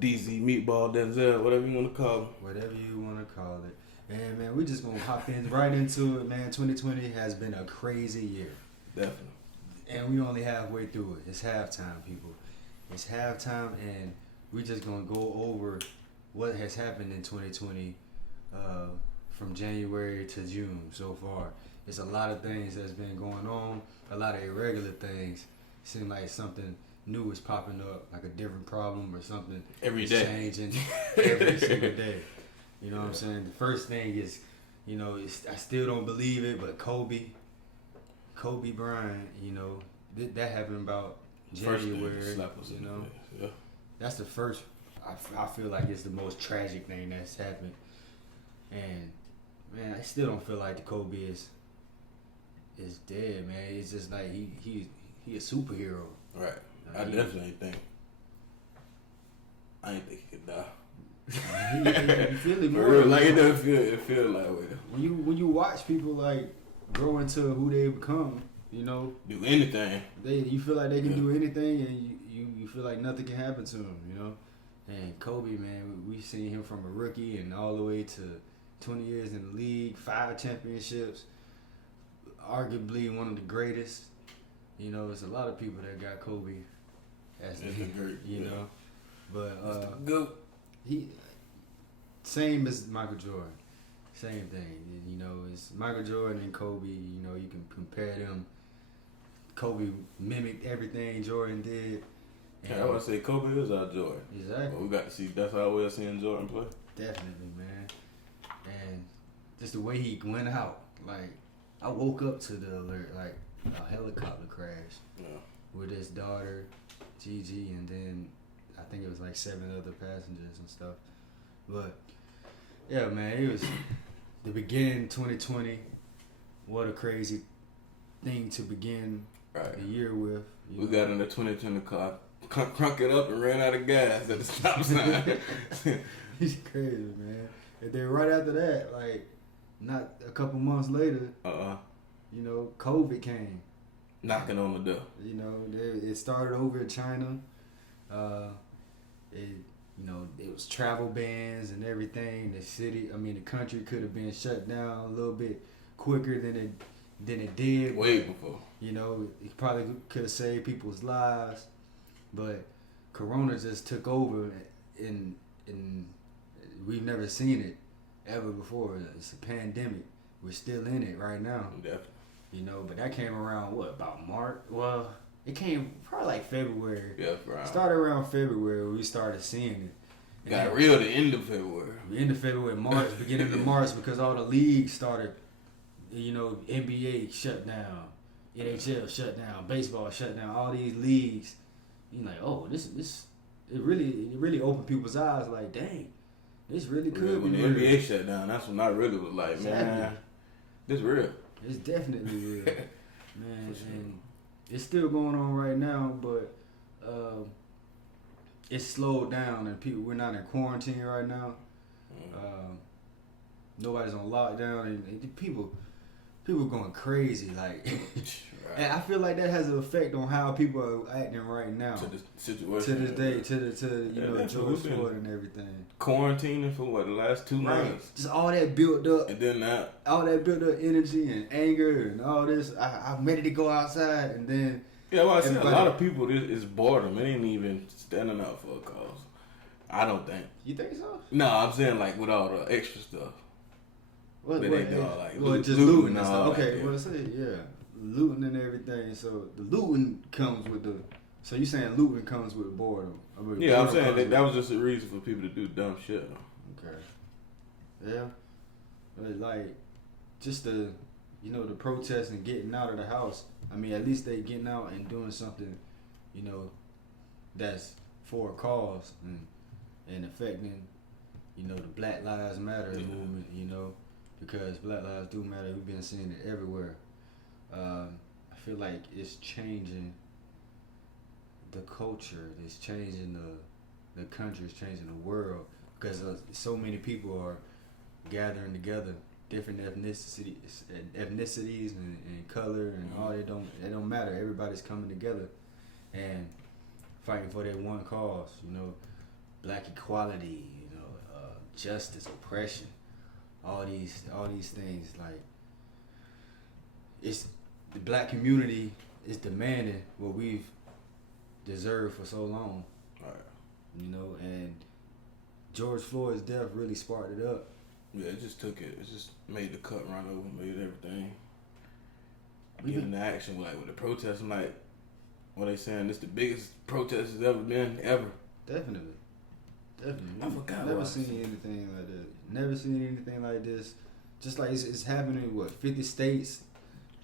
DZ, Meatball, Denzel, whatever you want to call him. Whatever you want to call it. And, man, we just going to hop in right into it, man. 2020 has been a crazy year. Definitely. And we only halfway through it. It's halftime, people. It's halftime, and we just going to go over what has happened in 2020 from January to June so far. It's a lot of things that's been going on, a lot of irregular things. Seem like something new is popping up, like a different problem or something. Every day. Changing every single day. You know what I'm saying? The first thing is, you know, I still don't believe it, but Kobe Bryant, you know, that happened about January, you know. Yeah. That's the first, I feel like it's the most tragic thing that's happened. And, man, I still don't feel like the Kobe is dead, man. It's just like he a superhero. Right. I definitely think. I ain't think he could die. You feel it, For real, like it doesn't feel like way. When you watch people like grow into who they become, you know, do anything. You feel like they can do anything, and you feel like nothing can happen to them, you know. And Kobe, man, we've seen him from a rookie and all the way to 20 years in the league, 5 championships, arguably one of the greatest. You know, there's a lot of people that got Kobe as the great, you know, but go. He same as Michael Jordan, same thing. You know, it's Michael Jordan and Kobe. You know, you can compare them. Kobe mimicked everything Jordan did. I want to say Kobe is our Jordan. Exactly. Well, we got to see. That's our way of seeing Jordan play. Definitely, man. And just the way he went out, like I woke up to the alert, like a helicopter crash with his daughter, Gigi, and then I think it was like 7 other passengers and stuff. But yeah, man, it was the beginning 2020. What a crazy thing to begin the year with. We got in the 2020 car, crunk it up, and ran out of gas at the stop sign. He's crazy, man. And then right after that, like not a couple months later, you know, COVID came. Knocking on the door. You know, it started over in China. You know, it was travel bans and everything. The country could have been shut down a little bit quicker than it did. Way before. You know, it probably could have saved people's lives, but Corona just took over, and we've never seen it ever before. It's a pandemic. We're still in it right now. Definitely. You know, but that came around about March? Well, it came probably like February. Yeah, right. Started around February. We started seeing it. Got real the end of February. The end of February, March, beginning of March, because all the leagues started. You know, NBA shut down, NHL shut down, baseball shut down. All these leagues, you're like, oh, this it really opened people's eyes. Like, dang, this really could when be the real. NBA shut down. That's when I really was like, man, this real. It's definitely real, man. Sure. And it's still going on right now, but it's slowed down, and we're not in quarantine right now. Nobody's on lockdown, and people going crazy. Like, and I feel like that has an effect on how people are acting right now. To the situation. To this day, to you know, George Floyd and everything. Quarantining for the last 2 months. Just all that built up. And then that. All that built up energy and anger and all this. I'm ready to go outside, and then. Yeah, well, I see a lot of people, it's boredom. It ain't even standing up for a cause. I don't think. You think so? No, I'm saying like with all the extra stuff. Just looting and stuff. Okay, well, looting and everything. So the looting comes with the. So you saying looting comes with boredom? I'm saying that was just a reason for people to do dumb shit. Okay. Yeah, but like just the protest and getting out of the house. I mean, at least they getting out and doing something, you know, that's for a cause and affecting, you know, the Black Lives Matter movement. You know. Because Black Lives do matter. We've been seeing it everywhere. I feel like it's changing the culture. It's changing the country. It's changing the world. Because so many people are gathering together, different ethnicities and color and all. It don't matter. Everybody's coming together and fighting for that one cause. You know, black equality, justice, oppression, all these things. Like, it's the black community is demanding what we've deserved for so long. Right. And George Floyd's death really sparked it up. Yeah, it just took it. It just made the cut run over, made everything. Get into action, like with the protests, like what they saying, this the biggest protest has ever been, ever. Definitely. I forgot. Never seen anything like that. Never seen anything like this. Just like it's happening in 50 states,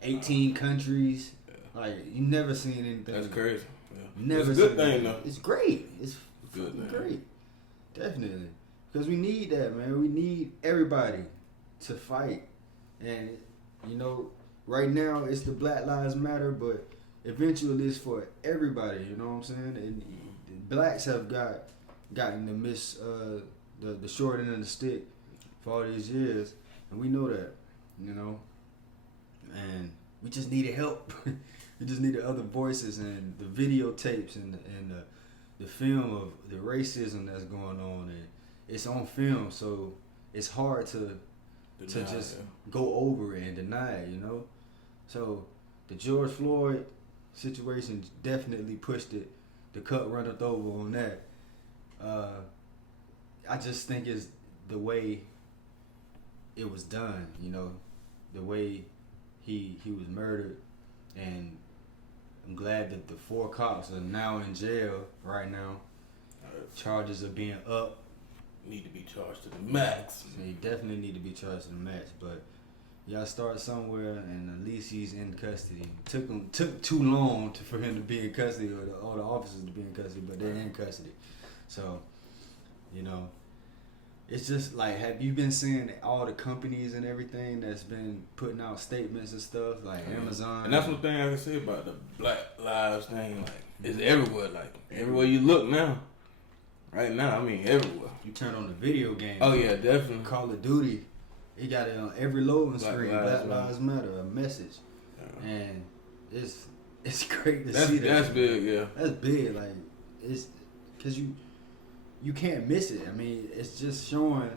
18 countries. Yeah. Like, you never seen anything. That's crazy. Yeah. Never. It's a good thing though. It's great. It's good thing. Great. Definitely. Because we need that, man. We need everybody to fight. And right now it's the Black Lives Matter, but eventually it's for everybody. You know what I'm saying? And blacks have gotten the the short end of the stick for all these years, and we know that. And we just needed help. We just needed other voices and the videotapes and the film of the racism that's going on, and it's on film, so it's hard to just go over it and deny it, So the George Floyd situation definitely pushed it. The cut runneth over on that. I just think it's the way it was done, the way he was murdered, and I'm glad that the 4 cops are now in jail right now. Charges are being up. Need to be charged to the max. They definitely need to be charged to the max, but y'all start somewhere, and at least he's in custody. Took too long for him to be in custody, or all the officers to be in custody, but they're in custody. So, it's just like, have you been seeing all the companies and everything that's been putting out statements and stuff, like Amazon? And that's one thing I can say about the Black Lives thing. Like, it's everywhere. Like, everywhere you look now. Right now, I mean, everywhere. You turn on the video game. Oh, yeah, definitely. Call of Duty. It got it on every loading screen. Black Lives Matter, a message. Yeah. And it's great to see that. That's big, yeah. That's big. Like, it's because you can't miss it. I mean, it's just showing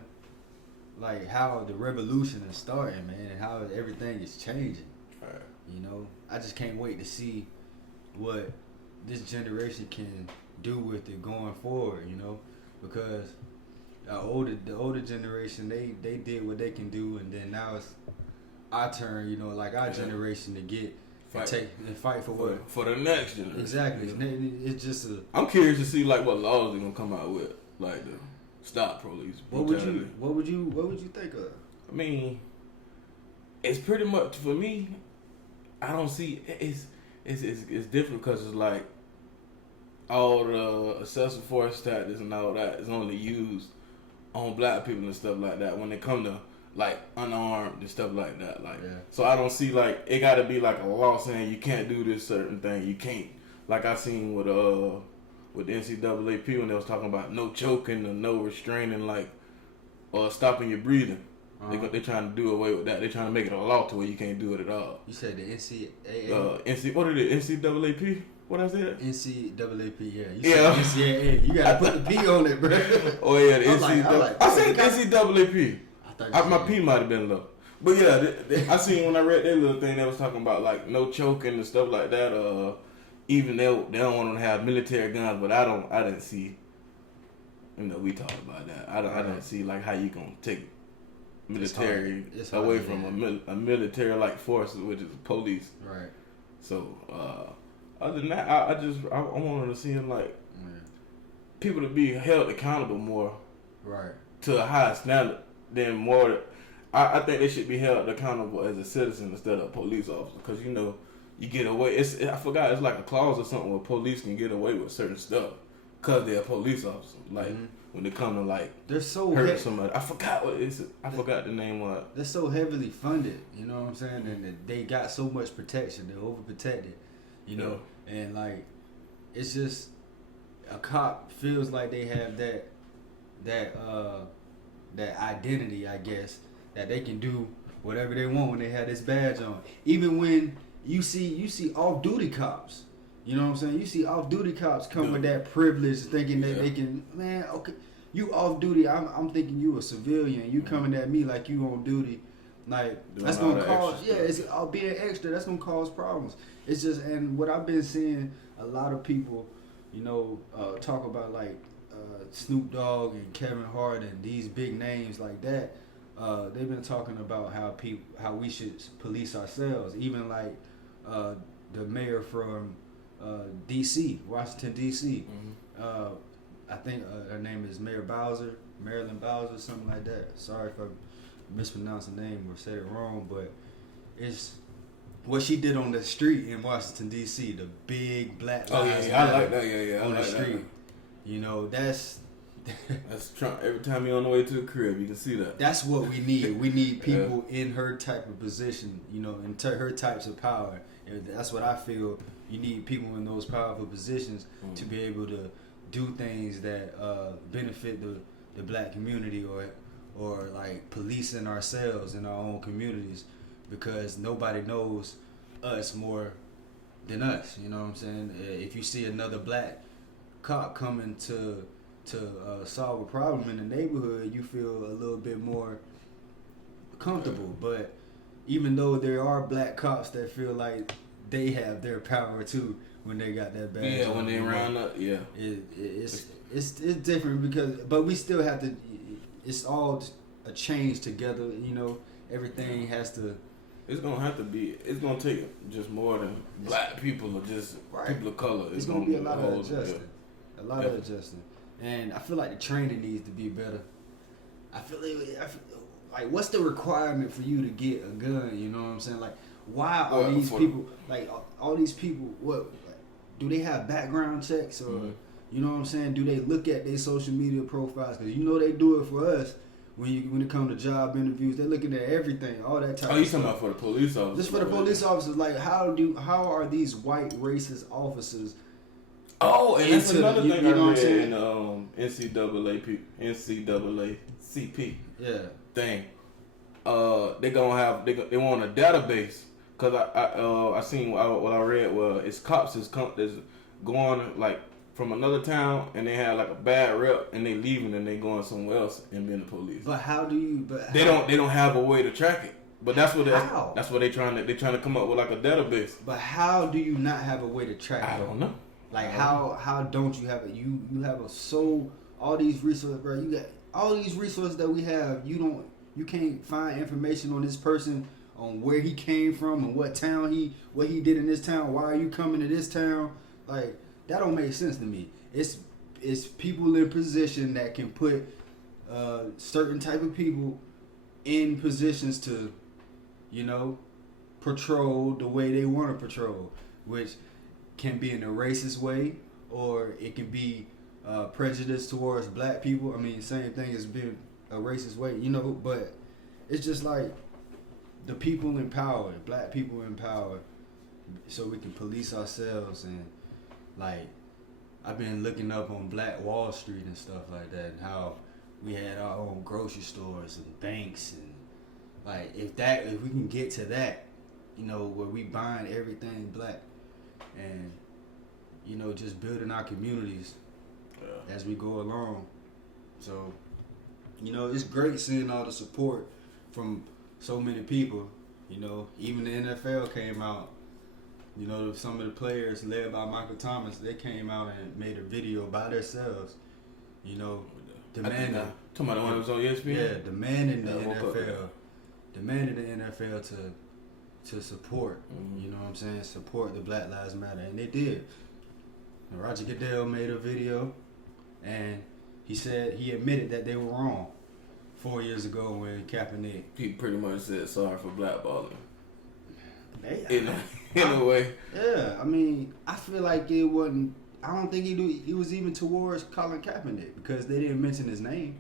like how the revolution is starting, man, and how everything is changing. Right. I just can't wait to see what this generation can do with it going forward, because the older generation, they did what they can do, and then now it's our turn, like our generation to fight for what? For the next generation. Exactly. It's just I'm curious to see like what laws they're gonna come out with, like to stop police brutality. What would you think of? I mean, it's pretty much, for me, I don't see it's different because it's like all the excessive force tactics and all that is only used on black people and stuff like that when they come to like unarmed and stuff like that. Like, so I don't see like it got to be like a law saying you can't do this certain thing. You can't, like I seen with the NCAAP when they was talking about no choking or no restraining, like stopping your breathing. They trying to do away with that. They trying to make it a law to where you can't do it at all. You said the NCAA? What is it? NCAAP? What I said? NCAAP, yeah. You said NCAA. You gotta put the P on it, bro. Oh yeah, the NCAA. I said NCAAP. My P might have been low. But yeah, I seen when I read that little thing, they was talking about like no choking and stuff like that. Even they don't want them to have military guns, but I didn't see. We talked about that. I didn't see like how you gonna take military away from a military like force, which is police. Right. So other than that, I wanted to see him like people to be held accountable more. Right. To a higher standard than more. I think they should be held accountable as a citizen instead of a police officer, because you get away. I forgot, it's like a clause or something where police can get away with certain stuff because they're a police officer. Like when they come to like they're so hurt somebody. I forgot what it is. I forgot the name of it. They're so heavily funded. You know what I'm saying? And they got so much protection. They're overprotected. And like it's just a cop feels like they have that identity, I guess, that they can do whatever they want when they have this badge on. Even when you see off-duty cops, You know what I'm saying? You see off-duty cops come with that privilege, thinking that they can, man, okay, you off-duty, I'm thinking you a civilian. You coming at me like you on duty. Like, doing that's going to cause, it's all being extra. That's going to cause problems. It's just, and what I've been seeing a lot of people, you know, talk about like Snoop Dogg and Kevin Hart and these big names like that. They've been talking about how we should police ourselves. Even like the mayor from D.C., Washington, D.C. Mm-hmm. I think her name is Marilyn Bowser, something like that. Sorry if I mispronounced the name or said it wrong, but it's what she did on the street in Washington, D.C., the big black lives I like that, I on like the street. That. You know, that's Trump. Every time you're on the way to the crib, you can see that. That's what we need. We need people in her type of position, you know, in her types of power. And that's what I feel. You need people in those powerful positions to be able to do things that benefit the black community or like policing ourselves in our own communities, because nobody knows us more than us. You know what I'm saying? If you see another black cop coming to solve a problem in the neighborhood, you feel a little bit more comfortable. But even though there are black cops that feel like they have their power too when they got that badge, when they round up, it's different but we still have to. It's all a change together. You know, everything has to. It's gonna have to be. It's gonna take just more than black people or just people of color. It's gonna be a lot of adjusting. A lot of adjusting. And I feel like the training needs to be better. I feel like what's the requirement for you to get a gun? You know what I'm saying? Like, why are these people, like all these people, what, do they have background checks or, you know what I'm saying? Do they look at their social media profiles? Because you know they do it for us. When it comes to job interviews, they're looking at everything, all that type of stuff. Oh, you talking about for the police officers? Just for the police officers, like how are these white racist officers? Oh, and that's another thing I read in NCAACP thing. They want a database, because I seen what I read was it's cops is going like from another town and they have like a bad rep and they leaving and they going somewhere else and being the police. But how do you? They don't have a way to track it. But that's what they're trying to come up with, like a database. But how do you not have a way to track it? I don't know. Like how don't you have it? You have all these resources, bro. You got all these resources that we have. You can't find information on this person, on where he came from and what he did in this town. Why are you coming to this town? Like, that don't make sense to me. It's people in position that can put certain type of people in positions to, you know, patrol the way they want to patrol, which can be in a racist way, or it can be prejudice towards black people. I mean, same thing as being a racist way, you know, but it's just like the people in power, black people in power, so we can police ourselves. And like, I've been looking up on Black Wall Street and stuff like that, and how we had our own grocery stores and banks, and like if we can get to that, you know, where we buying everything black, and you know, just building our communities as we go along. So, you know, it's great seeing all the support from so many people. You know, even the NFL came out. You know, some of the players led by Michael Thomas, they came out and made a video by themselves. You know, demanding. Talking about the one that was on ESPN. Yeah, demanding the NFL to support. You know what I'm saying? Support the Black Lives Matter, and they did. And Roger Goodell made a video, and he admitted that they were wrong 4 years ago when Kaepernick. He pretty much said sorry for blackballing. In a way. Yeah, I mean, I feel like it wasn't. I don't think he was even towards Colin Kaepernick, because they didn't mention his name.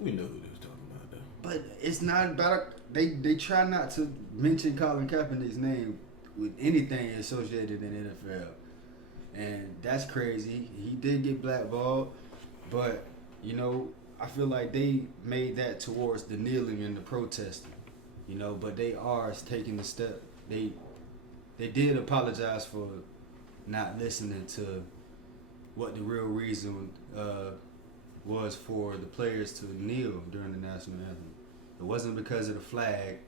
We know who they was talking about, though. But it's not about. They try not to mention Colin Kaepernick's name with anything associated in the NFL. And that's crazy. He did get blackballed, but, you know, I feel like they made that towards the kneeling and the protesting, you know, but they are taking the step. They did apologize for not listening to what the real reason was for the players to kneel during the national anthem. It wasn't because of the flag.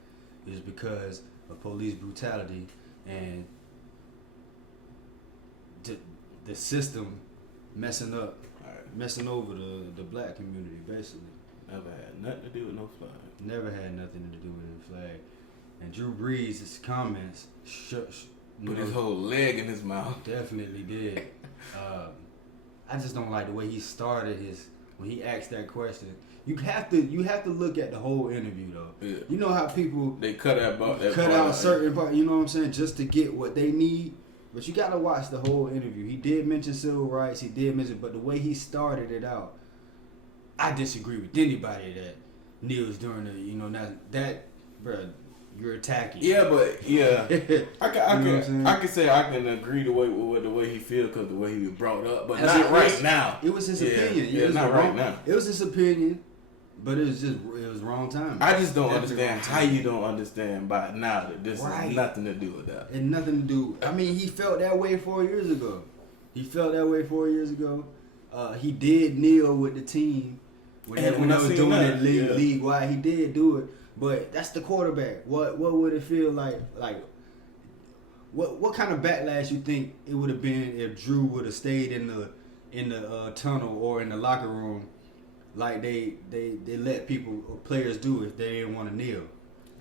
It was because of police brutality and the system messing over the black community, basically. Never had nothing to do with no flag. Never had nothing to do with the flag. And Drew Brees' comments put his whole leg in his mouth. Definitely did. I just don't like the way he started when he asked that question. You have to look at the whole interview though. Yeah. You know how people they cut out certain part. You know what I'm saying, just to get what they need. But you gotta watch the whole interview. He did mention civil rights. He did mention, but the way he started it out, I disagree with anybody that kneels during the that bro. You're attacking. Yeah, but yeah, I can say I can agree with the way he feels because the way he was brought up, but not right now. It was his opinion. Yeah, not right now. It was his opinion, but it was wrong time. I just don't understand how you don't understand by now that this has nothing to do with that. And nothing to do. I mean, he felt that way 4 years ago. He did kneel with the team when I was doing it league wide. He did do it. But that's the quarterback. What would it feel like? Like, what kind of backlash you think it would have been if Drew would have stayed in the tunnel or in the locker room, like they let players do if they didn't want to kneel?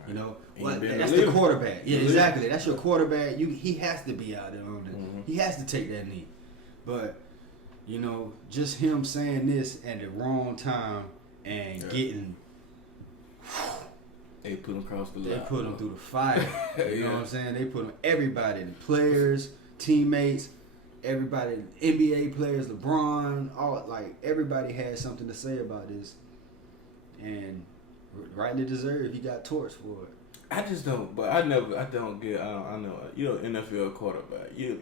You know, that's the quarterback. Yeah, exactly. That's your quarterback. He has to be out there on it. Mm-hmm. He has to take that knee. But just him saying this at the wrong time and getting. They put him across the line. They put him through the fire. You know what I'm saying? They put him, everybody, the players, teammates, everybody, NBA players, LeBron, everybody had something to say about this. And rightly deserved, he got torched for it. I just don't, but I don't get, I know, you're an NFL quarterback. You're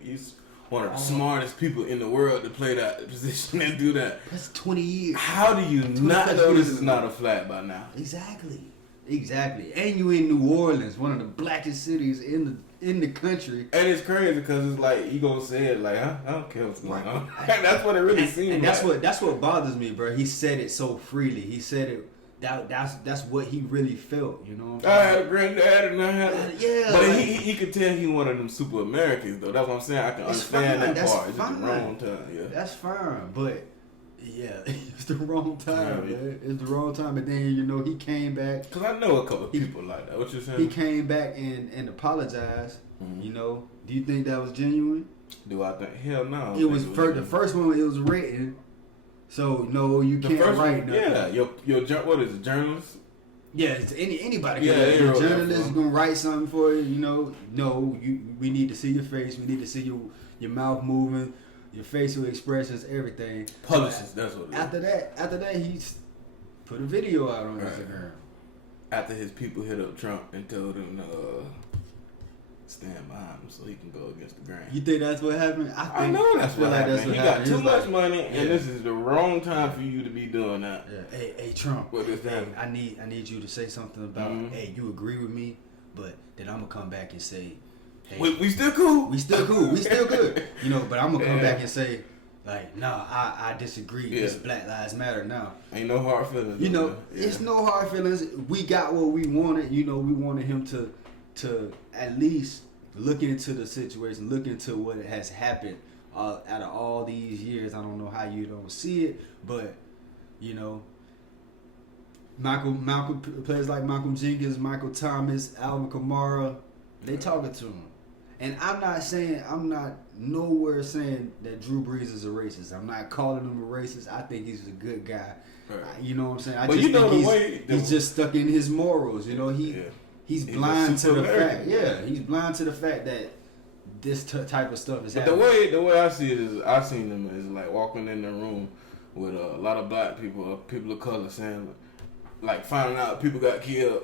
one of the smartest people in the world to play that position and do that. That's 20 years. How do you not know this is not a flag by now? Exactly. And you in New Orleans, one of the blackest cities in the country. And it's crazy because it's like you gonna say it like, I don't care what's going on. That's what it really seems like. And that's what bothers me, bro. He said it so freely. He said it. That's what he really felt. You know. I had a granddad and I had. Yeah. But he could tell he one of them super Americans though. That's what I'm saying. I can understand that part. It's just the wrong time. Yeah. That's fine, but. Yeah, it's the wrong time, man. It's the wrong time. And then, he came back. Because I know a couple of people like that. What you saying? He came back and apologized. Mm-hmm. Do you think that was genuine? Do I think? Hell no. It was the first one, it was written. So, no, you can't write nothing. Yeah, what is it, journalist? Yeah, it's anybody. Yeah, a journalist going to write something for you, No, we need to see your face. We need to see your mouth moving. Your facial expressions, everything. Publishes, that's what it is. After that, he put a video out on Instagram. After his people hit up Trump and told him to stand behind him so he can go against the grain. You think that's what happened? I know that's what happened. He got too much money, and this is the wrong time for you to be doing that. Yeah. Hey, Trump. What is that? I need you to say something about. Hey, you agree with me, but then I'm gonna come back and say. Hey, we still cool. We still good. But I'm gonna come back and say, nah, I disagree. Yeah. It's Black Lives Matter now. Ain't no hard feelings. It's no hard feelings. We got what we wanted. We wanted him to at least look into the situation, look into what has happened out of all these years. I don't know how you don't see it, but Malcolm players like Malcolm Jenkins, Michael Thomas, Alvin Kamara, they talking to him. And I'm not nowhere saying that Drew Brees is a racist. I'm not calling him a racist. I think he's a good guy. Right. You know what I'm saying? I just think he's just stuck in his morals. He's blind to the fact. Yeah, he's blind to the fact that this type of stuff is happening. The way I see it is, I seen him as like walking in the room with a lot of black people, people of color, saying like finding out people got killed.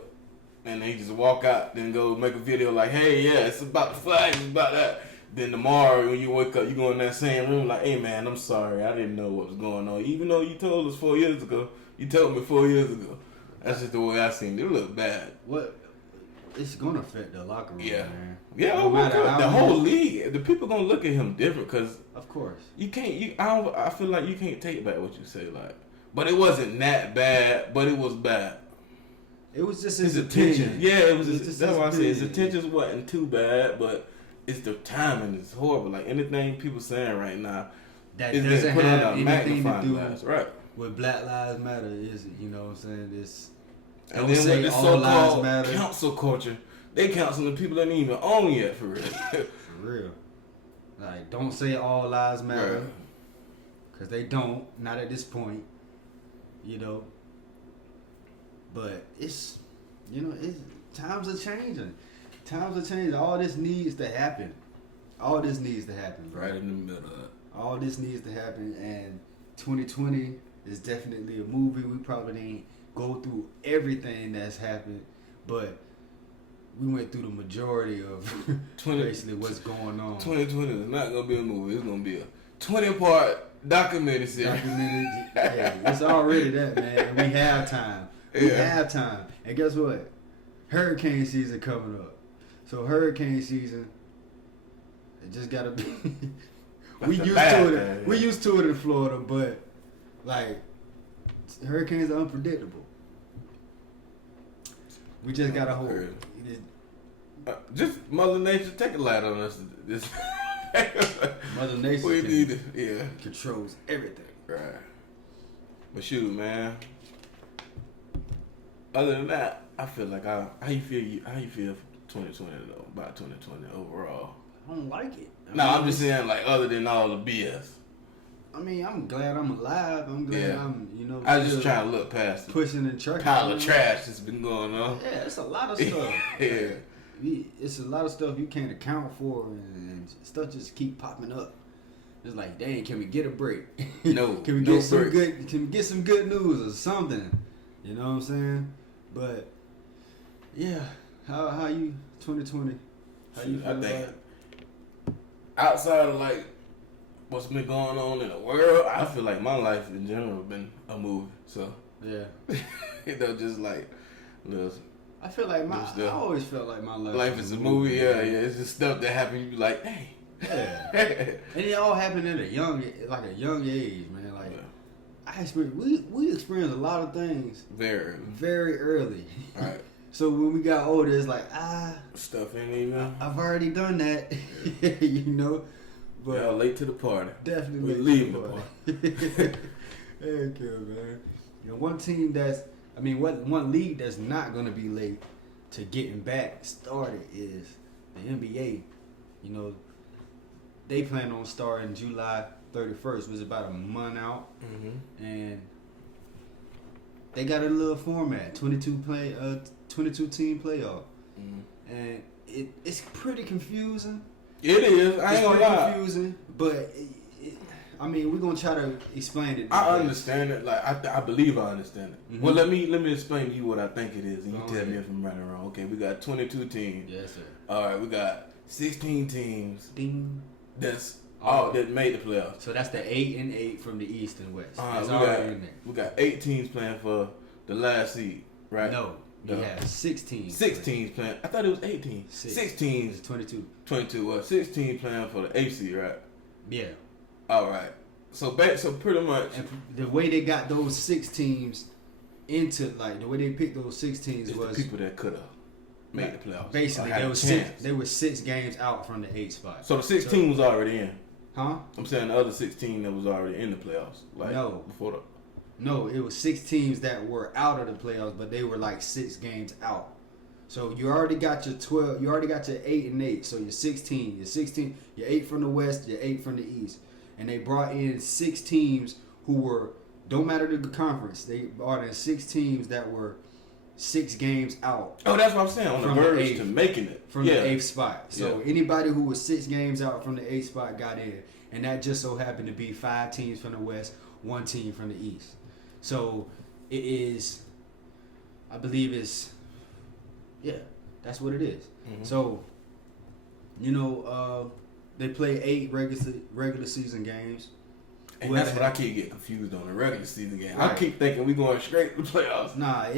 And they just walk out, then go make a video like, hey, yeah, it's about the flag, it's about that. Then tomorrow when you wake up, you go in that same room like, hey, man, I'm sorry. I didn't know what was going on. Even though you told us 4 years ago. You told me 4 years ago. That's just the way I seen it. It looked bad. What? it's gonna affect the locker room, Yeah. man. Yeah, No matter how the much- whole league, the people gonna look at him different because Of course. you can't. I feel like you can't take back what you say. Like, but it wasn't that bad. But it was bad. It was just His his attention. opinion. Yeah, it was. It's just That's his why I said his opinion. attention wasn't too bad, but it's the timing is horrible. Like anything people saying right now, That is doesn't getting put on have a anything to magnifying do glass, right? with Black Lives Matter. Is you know what I'm saying? This And don't then say with this all lives so-called matter. council culture, they counseling people that ain't even on yet for real. For real. Like, don't say all lives matter. Right. Because they don't. Not at this point. You know. But it's, it's times are changing. Times are changing. All this needs to happen. All this needs to happen, bro. Right in the middle of it. All this needs to happen. And 2020 is definitely a movie. We probably didn't go through everything that's happened. But we went through the majority of basically what's going on. 2020 is not gonna be a movie. It's gonna be a 20-part documentary series. Hey, it's already that, man. And we have time. We have time. And guess what? Hurricane season coming up. So hurricane season, it just gotta be. We used to it. We used to it in Florida, but like hurricanes are unpredictable. We just gotta hold. Just Mother Nature take a light on us. This Mother Nature we need it. controls everything. Right. But shoot, man. Other than that, I feel like how you feel 2020 though, about 2020 overall. I don't like it. I'm just saying like other than all the BS. I mean, I'm glad I'm alive. I'm glad I'm, I was just trying to look past the pushing and trucking. pile of trash that's been going on. Yeah, it's a lot of stuff. It's a lot of stuff you can't account for, and stuff just keep popping up. It's like, dang, can we get a break? No, can we no get some break. good? Can we get some good news or something? You know what I'm saying? But yeah, how you 2020? How you feel I about think it? outside of like what's been going on in the world, I feel like my life in general has been a movie. So Yeah, just like little I feel like I always felt like my life is a movie. Yeah, it's just stuff that happens. You be like, dang. Yeah, and it all happened at a young age, man. Like I experienced, we experienced a lot of things very early. All right. So when we got older, it's like Stuff ain't even. I've already done that, you know. But Y'all late to the party. definitely We leaving the party. Heck yeah, man. One team one league that's not gonna be late to getting back started is the NBA. They plan on starting July 31st, which is about a month out, and they got a little format, 22 team playoff, and it's pretty confusing. It is. I ain't gonna lie. Confusing, but we're gonna try to explain it. I understand it. Like I believe I understand it. Mm-hmm. Well, let me explain to you what I think it is, and you Go tell ahead. me if I'm right or wrong. Okay, we got 22 teams. Yes, sir. All right, we got 16 teams. Ding. That's all that made the playoffs. So that's the 8-8 from the East and West. That's we already in there. got 8 teams playing for the last seed, right? No, we have 6 teams. 6 teams playing. I thought it was 18. 6 teams. It's 22. 22. Well, 6 teams playing for the 8th seed, right? Yeah. All right. So pretty much. And the way they got those 6 teams into, the way they picked those 6 teams It's was the people that could have made the playoffs. basically they were 6 games out from the 8th spot. So the 16 was already in. Huh? I'm saying the other 16 that was already in the playoffs. No. Before No, it was 6 teams that were out of the playoffs, but they were 6 games out. So you already got your 12. You already got your 8-8. So you're 16. You're 16. You're 8 from the West. You're 8 from the East. And they brought in 6 teams who were, don't matter the conference. They brought in 6 teams that were 6 games out. Oh, that's what I'm saying. On the verge to making it from the 8th spot. So anybody who was 6 games out from the 8th spot got in, and that just so happened to be 5 teams from the West, 1 team from the East. So it is, I believe that's what it is. Mm-hmm. So, they play 8 regular season games. And that's what I keep getting confused on, the regular season game. Right. I keep thinking we going straight to the playoffs. Nah,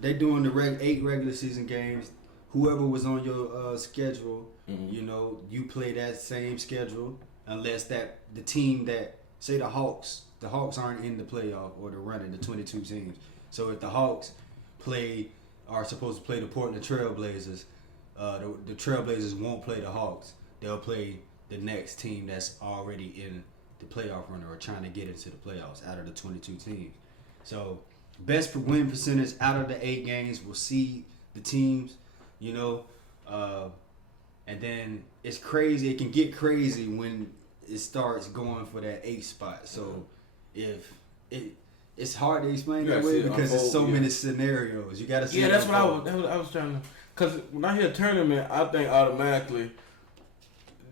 they doing the 8 regular season games. whoever was on your schedule, you know, you play that same schedule unless that the team that say the Hawks aren't in the playoff or the running, the 22 teams. So if the Hawks are supposed to play the Portland Trailblazers, the Trailblazers won't play the Hawks. They'll play the next team that's already in the playoff runner or trying to get into the playoffs out of the 22 teams. So best win percentage out of the 8 games will seed the teams, you know. And then it's crazy. It can get crazy when it starts going for that 8th spot. So it's hard to explain that way because there's so many scenarios. You got to see. Yeah, that's what I was trying to. Because when I hear tournament, I think automatically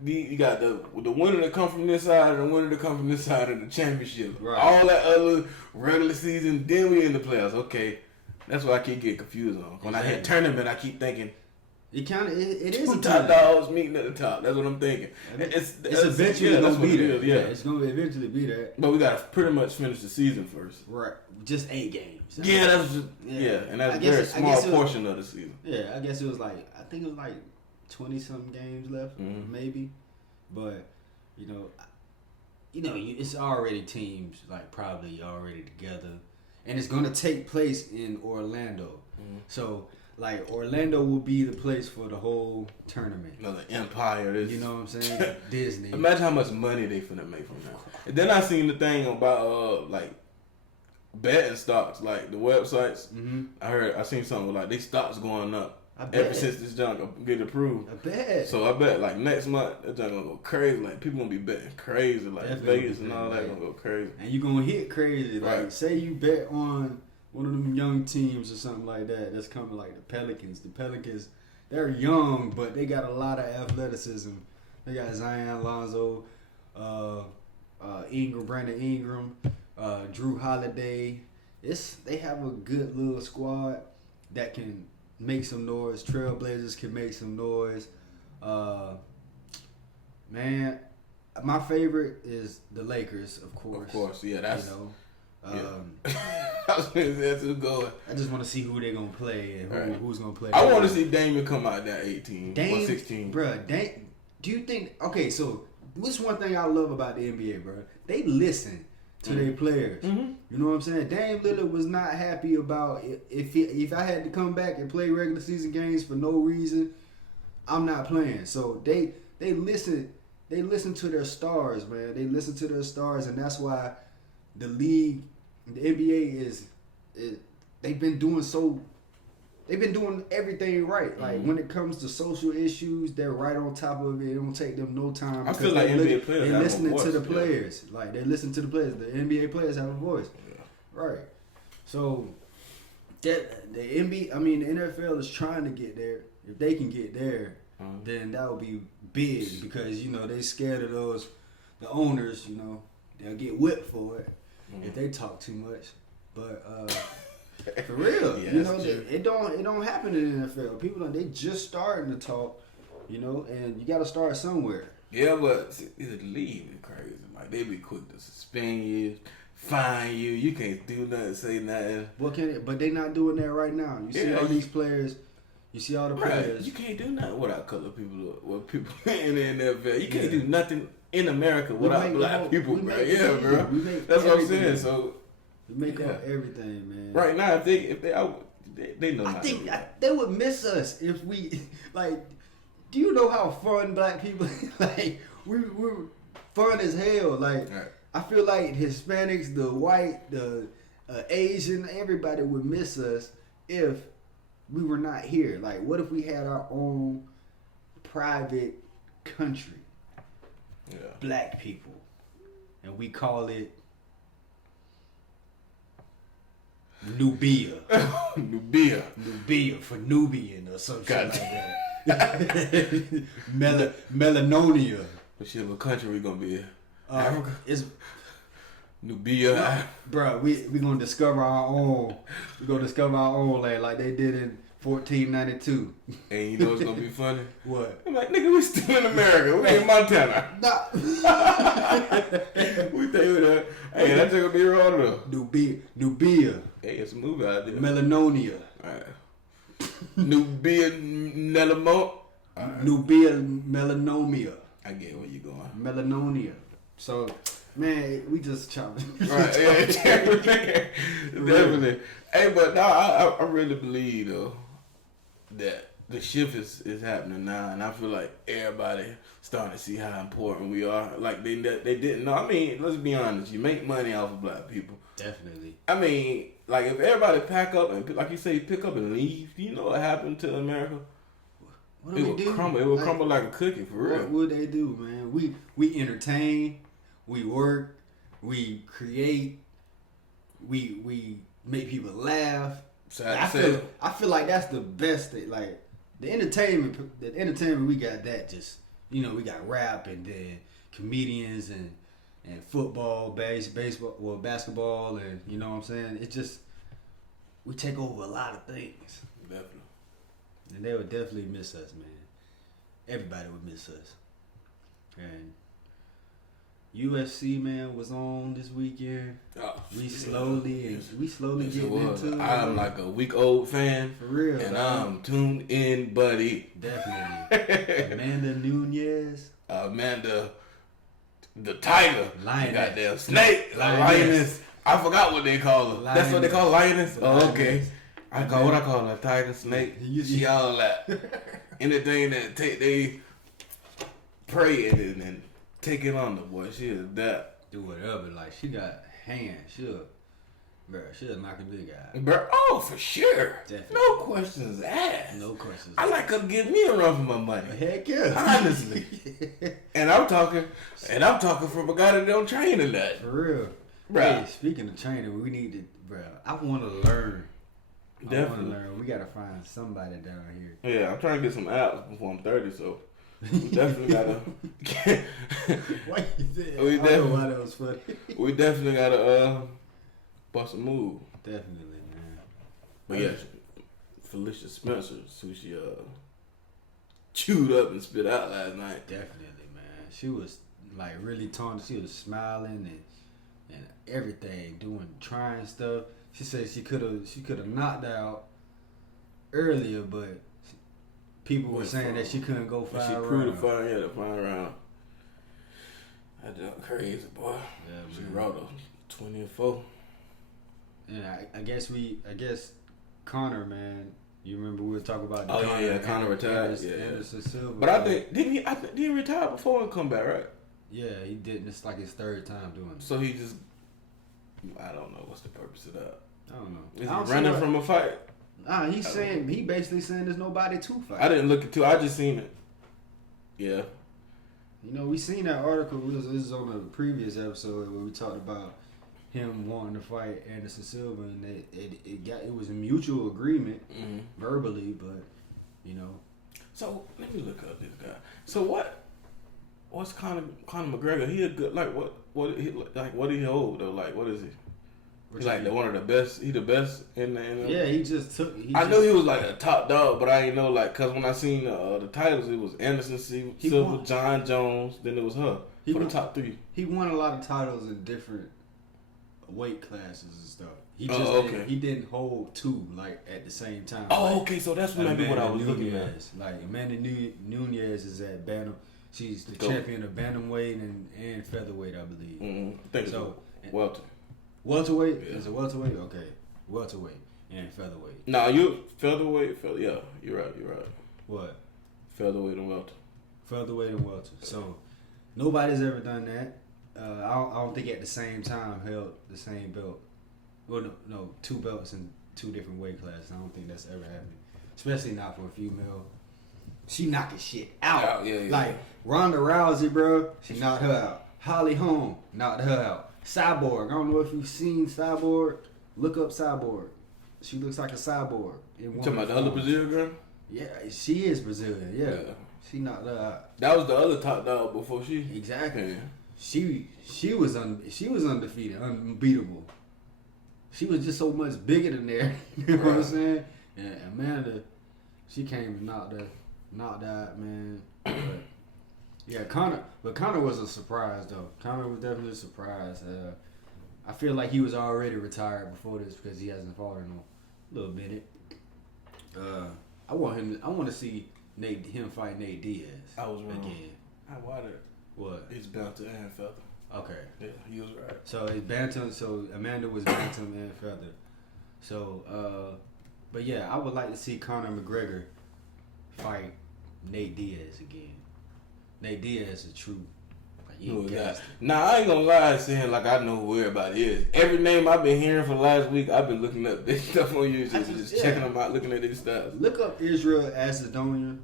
you got the winner that come from this side and the winner that come from this side of the championship. Right. All that other regular season, then we in the playoffs. Okay, that's what I keep getting confused on. When I hear tournament, I keep thinking. It is a top dogs meeting at the top. That's what I'm thinking. It's eventually gonna be there. Yeah, it's gonna eventually be there. But we gotta pretty much finish the season first. Right, just 8 games. Yeah, that's just and that's a very small portion of the season. Yeah, I guess it was like 20 something games left, maybe. But you know, it's already teams like probably already together, and it's gonna take place in Orlando. So. Like, Orlando will be the place for the whole tournament. Another empire. You know what I'm saying? Disney. Imagine how much money they finna make from that. And then I seen the thing about, like, betting stocks, like, the websites. I seen something like, they stocks going up. Ever since this junk get approved. I bet. So I bet, like, next month, that junk gonna go crazy. Like, people gonna be betting crazy. Like, Definitely Vegas and all that gonna go crazy. And you gonna hit crazy. Like, right. Say you bet on one of them young teams or something like that that's coming, like the Pelicans. The Pelicans, they're young, but they got a lot of athleticism. They got Zion, Lonzo, Brandon Ingram, Drew Holiday. They have a good little squad that can make some noise. Trailblazers can make some noise. Man, my favorite is the Lakers, of course. Of course, yeah, that's... I just want to see who they're going to play and who's going to play. I want to see Damian come out that 18 or 16. Bruh, do you think... Okay, so what's one thing I love about the NBA, bro? They listen to their players. You know what I'm saying? Dame Lillard was not happy about if I had to come back and play regular season games for no reason, I'm not playing. So they listen to their stars, man. They listen to their stars, and that's why the league, the NBA they've been doing everything right. Like when it comes to social issues, they're right on top of it. It don't take them no time. I feel like NBA players they're have listening a voice, to the players. Like they listen to the players. The NBA players have a voice. Yeah. Right. So that the NFL is trying to get there. If they can get there, then that would be big because they scared of the owners. They'll get whipped for it if they talk too much. But for real, it don't happen in the NFL. People they just starting to talk, and you got to start somewhere. Yeah, but the league is crazy. Like they be quick to suspend you, fine you. You can't do nothing, say nothing. But they not doing that right now. You see all these players. You see all the players. You can't do nothing without color people. With people in the NFL, you can't do nothing in America without black people, bro. Yeah, bro. That's what I'm saying. So we make up everything, man. Right now, if they know. I think they would miss us if we like. Do you know how fun black people like? We're fun as hell. Like I feel like Hispanics, the white, the Asian, everybody would miss us if we were not here. Like, what if we had our own private country? Yeah. Black people, and we call it Nubia. Nubia for Nubian or something like that. Melanonia. What shit of a country we gonna be in? Africa? It's Nubia. Bro, we gonna discover our own. We gonna discover our own land like they did in 1492. And you know what's gonna be funny? What? I'm like, nigga, we still in America. We in Montana. Nah. We think that. Hey, that's gonna be wrong though. Nubia. Hey, it's a movie out there. Melanonia. Alright. Nubia Nelamo. Nubia melanomia. I get where you going. Melanonia. So, man, we just chopping. Right, yeah, definitely. Hey, but no, I really believe though that the shift is happening now, and I feel like everybody starting to see how important we are. Like they didn't know. I mean, let's be honest. You make money off of black people. Definitely. I mean, like if everybody pack up and like you say, pick up and leave. Do you know what happened to America? What It do would we do? crumble. It would crumble like a cookie for real. What would they do, man? We entertain, we work, we create, we make people laugh. I feel like that's the best thing. Like the entertainment we got that just we got rap and then comedians and football, baseball, basketball, and you know what I'm saying. It just we take over a lot of things. Definitely. And they would definitely miss us, man. Everybody would miss us. And UFC, man, was on this weekend. Oh, we slowly getting into it. I'm like a week-old fan. For real. And dog. I'm tuned in, buddy. Definitely. Amanda Nunes. Amanda, the tiger. Lioness. Goddamn snake. Lioness. I forgot what they call her. That's what they call lioness? Oh, okay. I call her tiger, snake. She all that. Anything that they pray and take it on the boy. She is that. Do whatever. Like she got hands. She'll knock a big guy. Bro, oh for sure. Definitely. No questions asked. No questions. I like her to give me a run for my money. Heck yeah. Honestly. and I'm talking from a guy that don't train in that. For real. Bruh. Hey, speaking of training, we need to, bro. I want to learn. Definitely. We gotta find somebody down here. Yeah, I'm trying to get some apps before I'm 30, so we definitely gotta. Why you did? We I don't know why that was funny. We definitely gotta bust a move. Definitely, man. But yeah, Felicia Spencer, who she chewed up and spit out last night. Definitely, man. She was like really taunted. She was smiling and everything, trying stuff. She said she could have knocked out earlier, but people were saying that she couldn't go 5 rounds. She proved the final round. That's crazy, boy. Yeah, she man. wrote her 24. And I guess Conor, man. You remember we were talking about? Conor retired. Anderson Silva. But I think didn't he retire before and come back, right? Yeah, he did. It's like his third time doing it. So he just, I don't know what's the purpose of that. I don't know. Is he running from a fight? Nah, he basically saying there's nobody to fight. I didn't look into it. I just seen it. Yeah. You know, we seen that article. This is on a previous episode where we talked about him wanting to fight Anderson Silva, and it was a mutual agreement verbally, but you know. So let me look up this guy. So what's Conor McGregor? He a good what do he hold though? Like what is he? He's like one of the best. He the best in the. Yeah, he just took. I knew he was like a top dog, but I didn't know cause when I seen the titles, it was Anderson Silva, John Jones, then it was her for the top 3. He won a lot of titles in different weight classes and stuff. He just he didn't hold 2 like at the same time. Oh, okay, so that's maybe what I was looking at. Like Amanda Nunes is at bantam. She's the champion of bantamweight and featherweight, I believe. I think so. Welter. Welterweight? Yeah. Is it welterweight? Okay. Welterweight and featherweight. Nah, you featherweight, yeah, you're right. What? Featherweight and welter. Featherweight and welter. So, nobody's ever done that. I don't think at the same time held the same belt. Well, no, 2 belts in 2 different weight classes. I don't think that's ever happened. Especially not for a female. She knocking shit out. Yeah. Like, Ronda Rousey, bro, she knocked her out. Holly Holm knocked her out. Cyborg. I don't know if you've seen Cyborg. Look up Cyborg. She looks like a cyborg. You talking about the other Brazilian girl? Yeah, she is Brazilian. Yeah. She knocked her out. That was the other top dog before she. Exactly. Yeah. She was undefeated, unbeatable. She was just so much bigger than there. You know what I'm saying? And Amanda, she came and knocked out, man. But, yeah, Conor was a surprise though. Conor was definitely a surprise. I feel like he was already retired before this because he hasn't fought in a little minute. I want to see him fight Nate Diaz. I was wrong. Again. Why did? What? It's bantam and feather. Okay. Yeah, he was right. So it's bantam. So Amanda was bantam and feather. So, but yeah, I would like to see Conor McGregor fight Nate Diaz again. Nate Diaz is true. Like, nah, I ain't gonna lie saying like I know who everybody is. Every name I've been hearing for last week, I've been looking up this stuff on YouTube, just checking them out, looking at these stuff. Look up Israel Azadonia.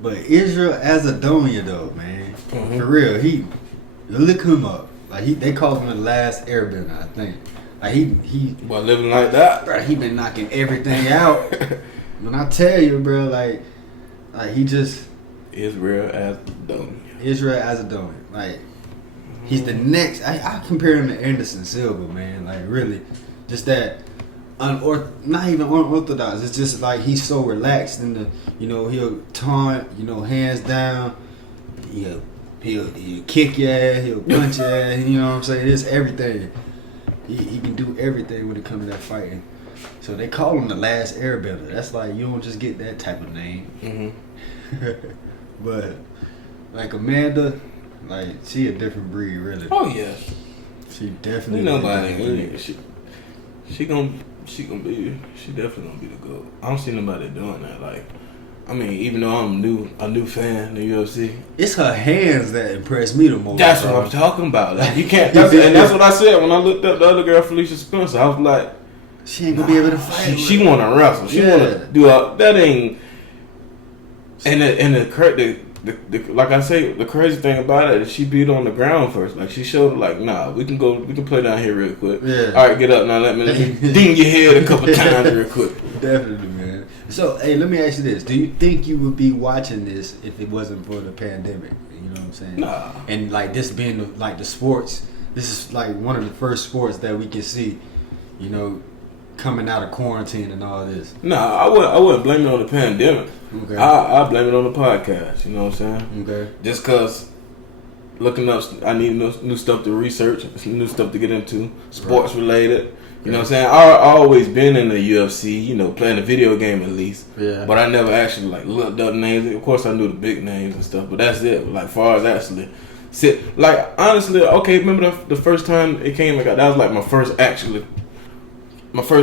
But Israel Azadonia though, man, for real, look him up. Like they call him the last airbender, I think. Like he living like that, bro. He been knocking everything out. When I tell you, bro, like he just Israel Azadonia. Like he's the next. I compare him to Anderson Silva, man. Like really, just that not even unorthodox. It's just like he's so relaxed in the, he'll taunt, hands down. He'll kick your ass. He'll punch your ass. You know what I'm saying? It's everything. He can do everything when it comes to that fighting. So they call him the last airbender. That's like, you don't just get that type of name. Mm-hmm. But like Amanda, like she a different breed, really. Oh yeah, she definitely. She definitely gonna be the GOAT. I don't see nobody doing that. Like, I mean, even though I'm a new fan of the UFC, it's her hands that impress me the most. That's what I'm talking about. Like, you can't. And that's what I said when I looked up the other girl, Felicia Spencer. I was like, she ain't gonna be able to fight. She want to wrestle. She want to do that. Ain't. And like I say, the crazy thing about it is she beat on the ground first. Like she showed her, like, nah, we can play down here real quick. Yeah. All right, get up now. Let me ding your head a couple times real quick. Definitely, man. So, hey, let me ask you this: do you think you would be watching this if it wasn't for the pandemic? You know what I'm saying? Nah. And like this being the sports, this is like one of the first sports that we can see, coming out of quarantine and all this. Nah, I wouldn't blame it on the pandemic. Okay. I blame it on the podcast. You know what I'm saying? Okay. Just cause looking up, I need new stuff to research, new stuff to get into, sports related. You know what I'm saying? I always been in the UFC, playing a video game at least. Yeah. But I never actually looked up names. Of course, I knew the big names and stuff, but that's it. Like far as actually honestly, okay. Remember the first time it came? That was like my first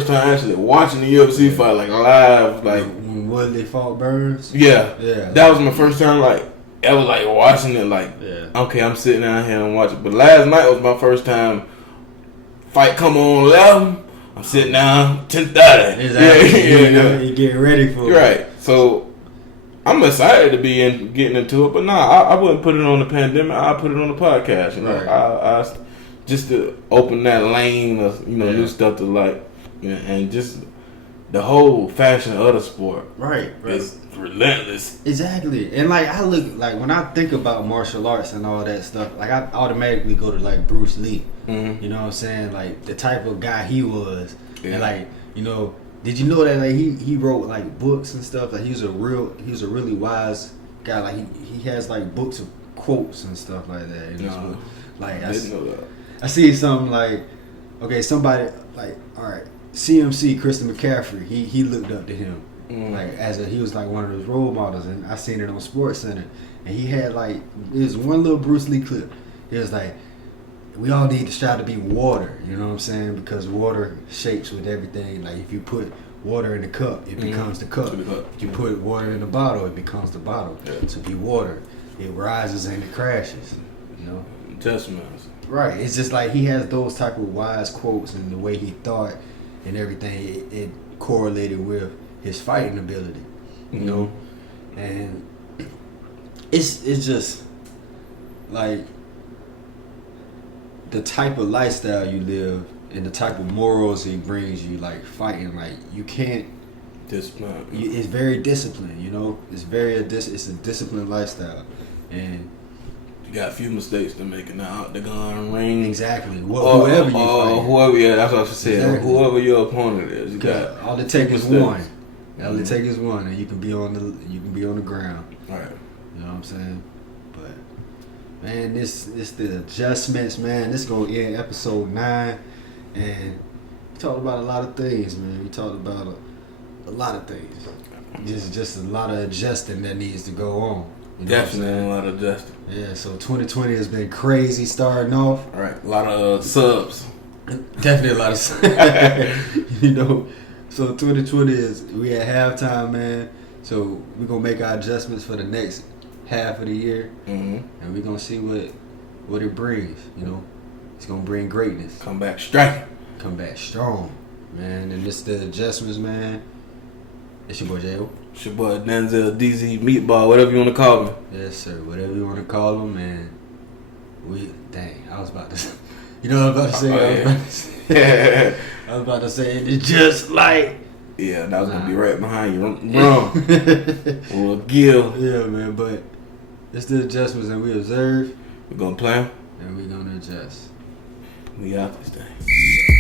time actually watching the UFC fight live. Like when Woodley fought Burns. Yeah. That was my first time ever watching it. Okay, I'm sitting down here and watching. But last night was my first time. Fight come on 11. I'm sitting down 10:30. Exactly. You getting ready for it. Right. So I'm excited to be getting into it, but I wouldn't put it on the pandemic. I put it on the podcast. Right. I just to open that lane of new stuff to and just the whole fashion of the sport. Right. Is relentless. Exactly. And I look when I think about martial arts and all that stuff, I automatically go to Bruce Lee. Mm-hmm. You know what I'm saying? The type of guy he was. Yeah. And did you know that he wrote books and stuff? He was a really wise guy. He has books of quotes and stuff like that. You know? I didn't know that. I see something somebody all right, CMC Christian McCaffrey, he looked up to him. He was one of those role models, and I seen it on Sports Center, and he had there's one little Bruce Lee clip. He was we all need to strive to be water, you know what I'm saying? Because water shapes with everything. If you put water in the cup, it becomes the cup. If you put water in the bottle, it becomes the bottle. Yeah. So be water. It rises and it crashes, Adjustments. Right. It's just he has those type of wise quotes, and the way he thought and everything, it correlated with his fighting ability, and it's just the type of lifestyle you live and the type of morals he brings you, fighting, you can't discipline. It's very disciplined, It's it's a disciplined lifestyle, and you got a few mistakes to make in the octagon ring. Exactly. Whoever you fight. Whoever, that's what I said. Exactly. Whoever your opponent is, you got all it takes is one. All it takes is one, and you can be on the ground. Right. You know what I'm saying? But man, it's the adjustments, man. This gonna end episode 9, and talked about a lot of things, man. We talked about a lot of things. Just a lot of adjusting that needs to go on. Definitely a lot of adjusting. Yeah, so 2020 has been crazy starting off. All right, a lot of subs. Definitely a lot of subs. So 2020 is, we at halftime, man. So we're going to make our adjustments for the next half of the year. Mm-hmm. And we're going to see what it brings, It's going to bring greatness. Come back striking. Come back strong, man. And it's the adjustments, man. It's your boy J.O. It's your boy Denzel, DZ, Meatball, whatever you want to call me. Yes, sir. Whatever you want to call him, man. I was about to say. You know what I was about to say? I was about to say, it's just like. Yeah, that was going to be right behind you. Wrong. Or Gil. Yeah, man, but it's the adjustments that we observe. We're going to play them. And we're going to adjust. We out this thing.